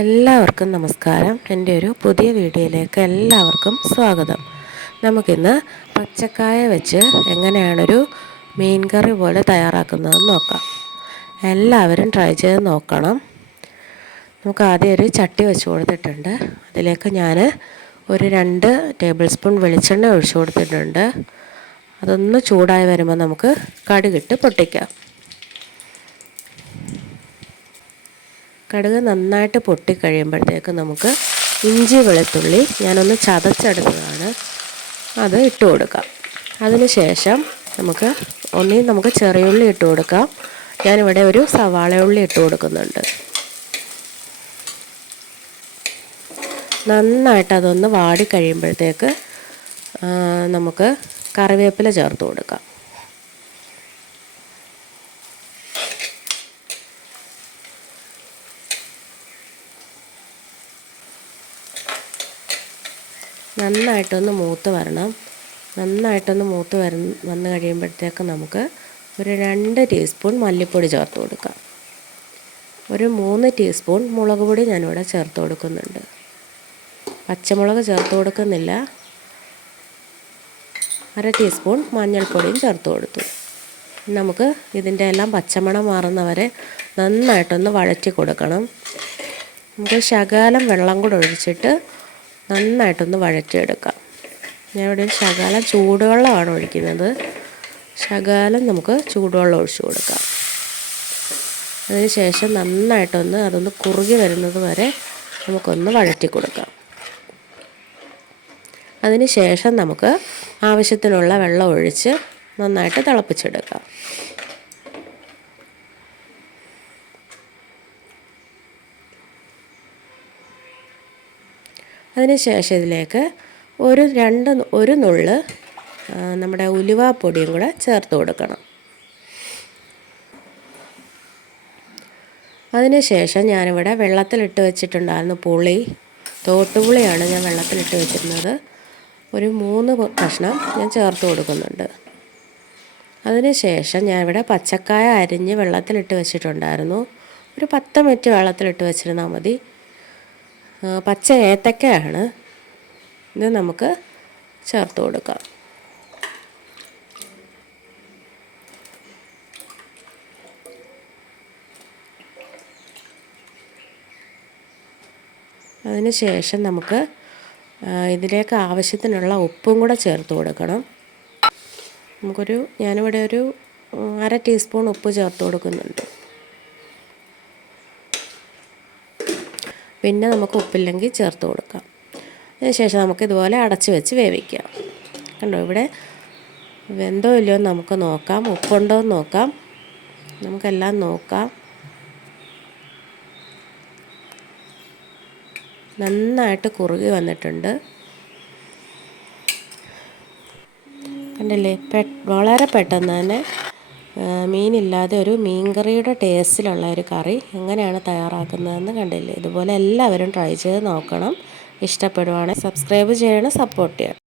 എല്ലാവർക്കും നമസ്കാരം. എൻ്റെ ഒരു പുതിയ വീഡിയോയിലേക്ക് എല്ലാവർക്കും സ്വാഗതം. നമുക്കിന്ന് പച്ചക്കായ വെച്ച് എങ്ങനെയാണൊരു മീൻ കറി പോലെ തയ്യാറാക്കുന്നതെന്ന് നോക്കാം. എല്ലാവരും ട്രൈ ചെയ്ത് നോക്കണം. നമുക്ക് ആദ്യം ഒരു ചട്ടി വെച്ച് കൊടുത്തിട്ടുണ്ട്. അതിലേക്ക് ഞാൻ ഒരു 2 ടേബിൾ സ്പൂൺ വെളിച്ചെണ്ണ ഒഴിച്ചു കൊടുത്തിട്ടുണ്ട്. അതൊന്ന് ചൂടായി വരുമ്പോൾ നമുക്ക് കടുകിട്ട് പൊട്ടിക്കാം. കടുക് നന്നായിട്ട് പൊട്ടിക്കഴിയുമ്പോഴത്തേക്ക് നമുക്ക് ഇഞ്ചി വെളുത്തുള്ളി ഞാനൊന്ന് ചതച്ചെടുത്തതാണ്, അത് ഇട്ട് കൊടുക്കാം. അതിന് ശേഷം നമുക്ക് ചെറിയുള്ളി ഇട്ട് കൊടുക്കാം. ഞാനിവിടെ ഒരു സവാള ഉള്ളി ഇട്ട് കൊടുക്കുന്നുണ്ട്. നന്നായിട്ട് അതൊന്ന് വാടി കഴിയുമ്പോഴത്തേക്ക് നമുക്ക് കറിവേപ്പില ചേർത്ത് കൊടുക്കാം. നന്നായിട്ടൊന്ന് മൂത്ത് വരണം. വന്ന് കഴിയുമ്പോഴത്തേക്ക് നമുക്ക് ഒരു 2 ടീസ്പൂൺ മല്ലിപ്പൊടി ചേർത്ത് കൊടുക്കാം. ഒരു 3 ടീസ്പൂൺ മുളക് പൊടി ഞാനിവിടെ ചേർത്ത് കൊടുക്കുന്നുണ്ട്. പച്ചമുളക് ചേർത്ത് കൊടുക്കുന്നില്ല. 1/2 ടീസ്പൂൺ മഞ്ഞൾപ്പൊടിയും ചേർത്ത് കൊടുത്തു. നമുക്ക് ഇതിൻ്റെ എല്ലാം പച്ചമണം മാറുന്നവരെ നന്നായിട്ടൊന്ന് വഴറ്റി കൊടുക്കണം. നമുക്ക് ശകലം വെള്ളം കൂടെ ഒഴിച്ചിട്ട് നന്നായിട്ടൊന്ന് വഴറ്റിയെടുക്കാം. ഞാനിവിടെ ശകലം ചൂടുവെള്ളമാണ് ഒഴിക്കുന്നത്. ശകലം നമുക്ക് ചൂടുവെള്ളം ഒഴിച്ചു കൊടുക്കാം. അതിന് ശേഷം നന്നായിട്ടൊന്ന് അതൊന്ന് കുറുകി വരുന്നത് വരെ നമുക്കൊന്ന് വഴറ്റി കൊടുക്കാം. അതിന് ശേഷം നമുക്ക് ആവശ്യത്തിനുള്ള വെള്ളം ഒഴിച്ച് നന്നായിട്ട് തിളപ്പിച്ചെടുക്കാം. അതിന് ശേഷം ഇതിലേക്ക് ഒരു നുള്ള് നമ്മുടെ ഉലുവാപ്പൊടിയും കൂടെ ചേർത്ത് കൊടുക്കണം. അതിന് ശേഷം ഞാനിവിടെ വെള്ളത്തിലിട്ട് വെച്ചിട്ടുണ്ടായിരുന്നു തോട്ടുപുളിയാണ് ഞാൻ വെള്ളത്തിലിട്ട് വെച്ചിരുന്നത്. ഒരു 3 കഷ്ണം ഞാൻ ചേർത്ത് കൊടുക്കുന്നുണ്ട്. അതിന് ശേഷം ഞാനിവിടെ പച്ചക്കായ അരിഞ്ഞ് വെള്ളത്തിലിട്ട് വെച്ചിട്ടുണ്ടായിരുന്നു. ഒരു 10 മിനിറ്റ് വെള്ളത്തിലിട്ട് വെച്ചിരുന്നാൽ മതി. പച്ച ഏത്തക്കയാണ് ഇത്, നമുക്ക് ചേർത്ത് കൊടുക്കാം. അതിന് ശേഷം നമുക്ക് ഇതിലേക്ക് ആവശ്യത്തിനുള്ള ഉപ്പും കൂടെ ചേർത്ത് കൊടുക്കണം. ഞാനിവിടെ ഒരു 1/2 ടീസ്പൂൺ ഉപ്പ് ചേർത്ത് കൊടുക്കുന്നുണ്ട്. പിന്നെ നമുക്ക് ഉപ്പില്ലെങ്കിൽ ചേർത്ത് കൊടുക്കാം. അതിനുശേഷം നമുക്ക് ഇതുപോലെ അടച്ച് വെച്ച് വേവിക്കാം. കണ്ടോ, ഇവിടെ വെന്തോ ഇല്ലയോ എന്ന് നമുക്ക് നോക്കാം. ഉപ്പുണ്ടോ എന്ന് നോക്കാം. നമുക്കെല്ലാം നോക്കാം. നന്നായിട്ട് കുറുകി വന്നിട്ടുണ്ട്. കണ്ടില്ലേ, വളരെ പെട്ടെന്ന് തന്നെ മീനില്ലാതെ ഒരു മീൻകറിയുടെ ടേസ്റ്റിലുള്ള ഒരു കറി എങ്ങനെയാണ് തയ്യാറാക്കുന്നതെന്ന് കണ്ടില്ലേ. ഇതുപോലെ എല്ലാവരും ട്രൈ ചെയ്ത് നോക്കണം. ഇഷ്ടപ്പെടുവാണെങ്കിൽ സബ്സ്ക്രൈബ് ചെയ്യണം, സപ്പോർട്ട് ചെയ്യണം.